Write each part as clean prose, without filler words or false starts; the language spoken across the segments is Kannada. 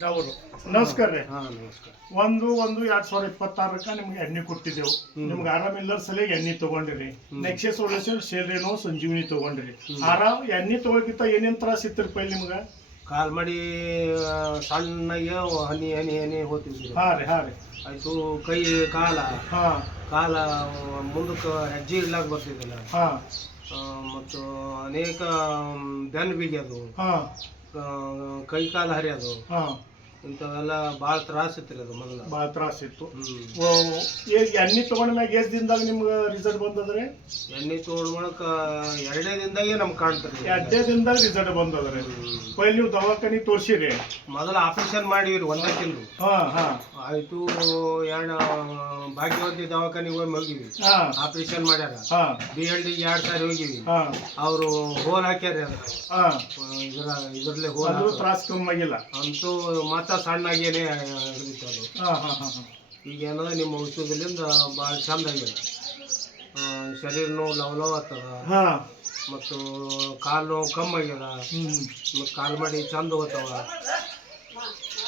ಅವರು ನಮಸ್ಕಾರ ರೀ. ಹಾ ನಮಸ್ಕಾರ. 1/1/2026 ನಿಮ್ಗೆ ಎಣ್ಣೆ ಕೊಟ್ಟಿದ್ದೆವು. ನಿಮ್ಗೆ ಆರಾಮಿಲ್ಲರ ಸಲುವಾಗಿ ಎಣ್ಣೆ ತಗೊಂಡಿರಿ. ನೆಕ್ಸಸ್ ಸೊಲ್ಯೂಷನ್ ಶೇರ್ರೇನೋ ಸಂಜೀವಿನಿ ತಗೊಂಡ್ರಿ. ಆರಾಮ್ ಎಣ್ಣೆ ತಗೋಕಿಂತ ಏನೇನ್ ತ್ರಾಸ ಇತ್ತು ಪೈಲ್ ನಿಮ್ಗೆ? ಕಾಲ್ ಮಾಡಿ ಸಣ್ಣಗೆ ಹನಿ ಹನಿ ಹನಿ ಹೋಗ್ತಿದ್ವಿ. ಹಾ ರೀ ಆಯ್ತು. ಕೈ ಕಾಲ ಹಾ ಕಾಲ ಮುಂದಕ್ಕೆ ಹೆಜ್ಜೆ ಇಡ್ಲಾಕ್ ಬರ್ತಿದ್ದಿಲ್ಲ. ಹಾ ಮತ್ತು ಅನೇಕ ಬೆನ್ನು ಬಿಗಿಯೋದು, ಹಾ ಕೈ ಕಾಲು ಹರಿಯೋದು, ಹಾ ಇಂಥವೆಲ್ಲ ಭಾಳ ತ್ರಾಸ ಇತ್ತು ಅದು ಮೊದಲ. ಭಾಳ ತ್ರಾಸ ಇತ್ತು. ಎಣ್ಣೆ ತಗೊಂಡ ಮ್ಯಾಗ ಎಷ್ಟು ದಿನದಾಗ ನಿಮ್ಗೆ ರಿಸಲ್ಟ್ ಬಂದದ್ರಿ? ಎಣ್ಣೆ ತಗೊಂಡ್ ಮೂಲಕ 2 ದಿನದಾಗೆ ನಮ್ಗೆ ಕಾಣ್ತದೆ. 2 ದಿನದಾಗ ರಿಸಲ್ಟ್ ಬಂದದ್ರಿ. ಪೈಲ್ ನೀವು ದವಾಖಾನಿ ತೋರ್ಸಿರಿ? ಮೊದಲ ಆಪರೇಷನ್ ಮಾಡಿವ್ರಿ, 1 ತಿಂಗಳು. ಹಾ ಹಾ ಆಯ್ತು. 2 ಭಾಗ್ಯವಂತಿ ದವಾಖಾನಿಗೆ ಹೋಗಿ ಹೋಗಿವಿ, ಆಪರೇಷನ್ ಮಾಡ್ಯಾರ. BLD 2 ಸಾರಿ ಹೋಗಿವಿ. ಅವರು ಹೋಲ್ ಹಾಕ್ಯಾರ. ಇದ್ರಲ್ಲೇ ಹೋಲ್ ತ್ರಾಸ ಕಮ್ಮಿ ಆಗಿಲ್ಲ ಅಂತೂ ಮಾತ್ರ ಸಣ್ಣಾಗೇನೆ ಹಿಡಿದಿತ್ತು ಅದು. ಈಗ ಏನದ ನಿಮ್ಮ ಔಷಧದಿಂದ ಭಾಳ ಚಂದ ಆಗ್ಯದ. ಶರೀರ ನೋವು ಲವ್ ಆಗ್ತದ, ಮತ್ತು ಕಾಲು ನೋವು ಕಮ್ಮಿ ಆಗ್ಯದ, ಮತ್ತು ಕಾಲು ಮಾಡಿ ಚಂದ ಹೋಗ್ತಾವ.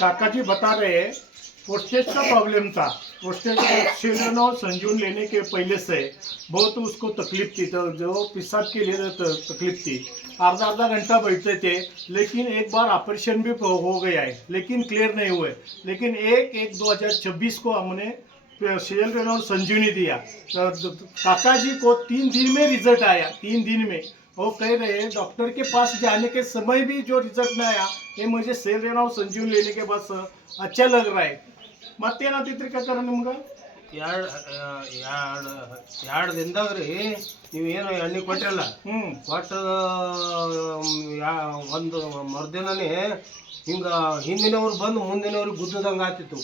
काका जी बता रहे हैं प्रोस्टेट का प्रॉब्लम था। प्रोस्टेट शेरनो संजीवन लेने के पहले से बहुत उसको तकलीफ थी, तो जो पेशाब के लिए तकलीफ थी। आधा घंटा बैठते थे, लेकिन एक बार ऑपरेशन भी हो गया है, लेकिन क्लियर नहीं हुए। लेकिन 1/1/2026 को हमने शेरनो संजीवनी दिया। तो काका जी को 3 दिन में रिजल्ट आया। 3 दिन में वो कह रहे हैं डॉक्टर के पास जाने के समय भी जो रिजल्ट नहीं आया, ये मुझे सेल लेना और संजीवन लेने के बाद अच्छा लग रहा है। ಮತ್ತೇನಾಗ್ತಿತ್ರಿ ಕಾಕಾರ ನಿಮ್ಗೆ? 2 ದಿನದಾಗ ರೀ ನೀವು ಏನು ಎಣ್ಣೆ ಕೊಟ್ಟಿರಲ್ಲ, ಕೊಟ್ಟು ಒಂದು ಮರುದಿನನೇ ಹಿಂಗೆ ಹಿಂದಿನವ್ರು ಬಂದು ಮುಂದಿನವ್ರಿಗೆ ಗುದ್ದದಂಗೆ ಆಗ್ತಿತ್ತು.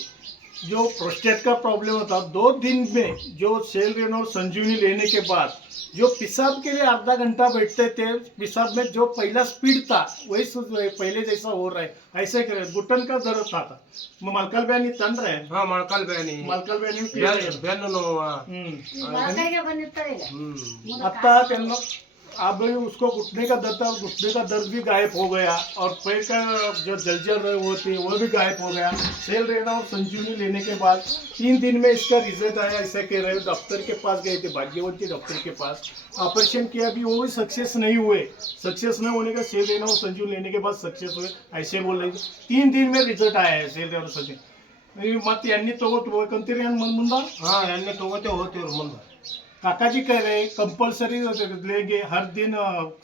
जो प्रोस्टेट का प्रॉब्लम होता 2 दिन में जो सेल रेनो और संजीवनी लेने के बाद जो पेशाब के लिए आधा घंटा बैठते थे, पेशाब में जो पहला स्पीड था वही पहले जैसा हो रहा है। ऐसे करे घुटन का दर्द था मलकल ब्यानी तन रहे। हाँ मलकल ब्यानी बेನ್ನು ನೋವು. आता अब उसको घुटने का दर्द था, घुटने का दर्द भी गायब हो गया, और पैर का जो जलजल होती है वो भी गायब हो गया। सेल रेना और संजीवनी लेने के बाद 3 दिन में इसका रिजल्ट आया। ऐसा कह रहे हैं। डॉक्टर के पास गए थे, भाग्यवंती डॉक्टर के पास, ऑपरेशन किया भी, वो भी सक्सेस नहीं हुए। सक्सेस न होने का सेल रेना और संजीवनी लेने के बाद सक्सेस हुए, ऐसे बोल रहे थे। 3 दिन में रिजल्ट आया है सेल रेना और संजीवनी। ಮತ್ತೆ ಎಣ್ಣೆ ತಗೋತೀರಿ ಮುಂದೆ? हाँ ಎಣ್ಣೆ ತಗೋತೇ ಹೋಗ್ತೀವಿ ಮುಂದೆ. काका जी कह रहे हैं कंपलसरी लेंगे हर दिन,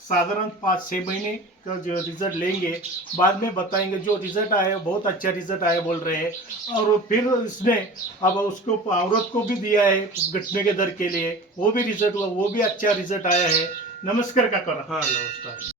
साधारण 5-6 महीने का जो रिजल्ट लेंगे, बाद में बताएंगे। जो रिजल्ट आया बहुत अच्छा रिजल्ट आया बोल रहे हैं। और फिर इसने अब उसको औरत को भी दिया है घुटने के दर्द के लिए, वो भी रिजल्ट हुआ, वो भी अच्छा रिजल्ट आया है। नमस्कार काका। हाँ नमस्कार.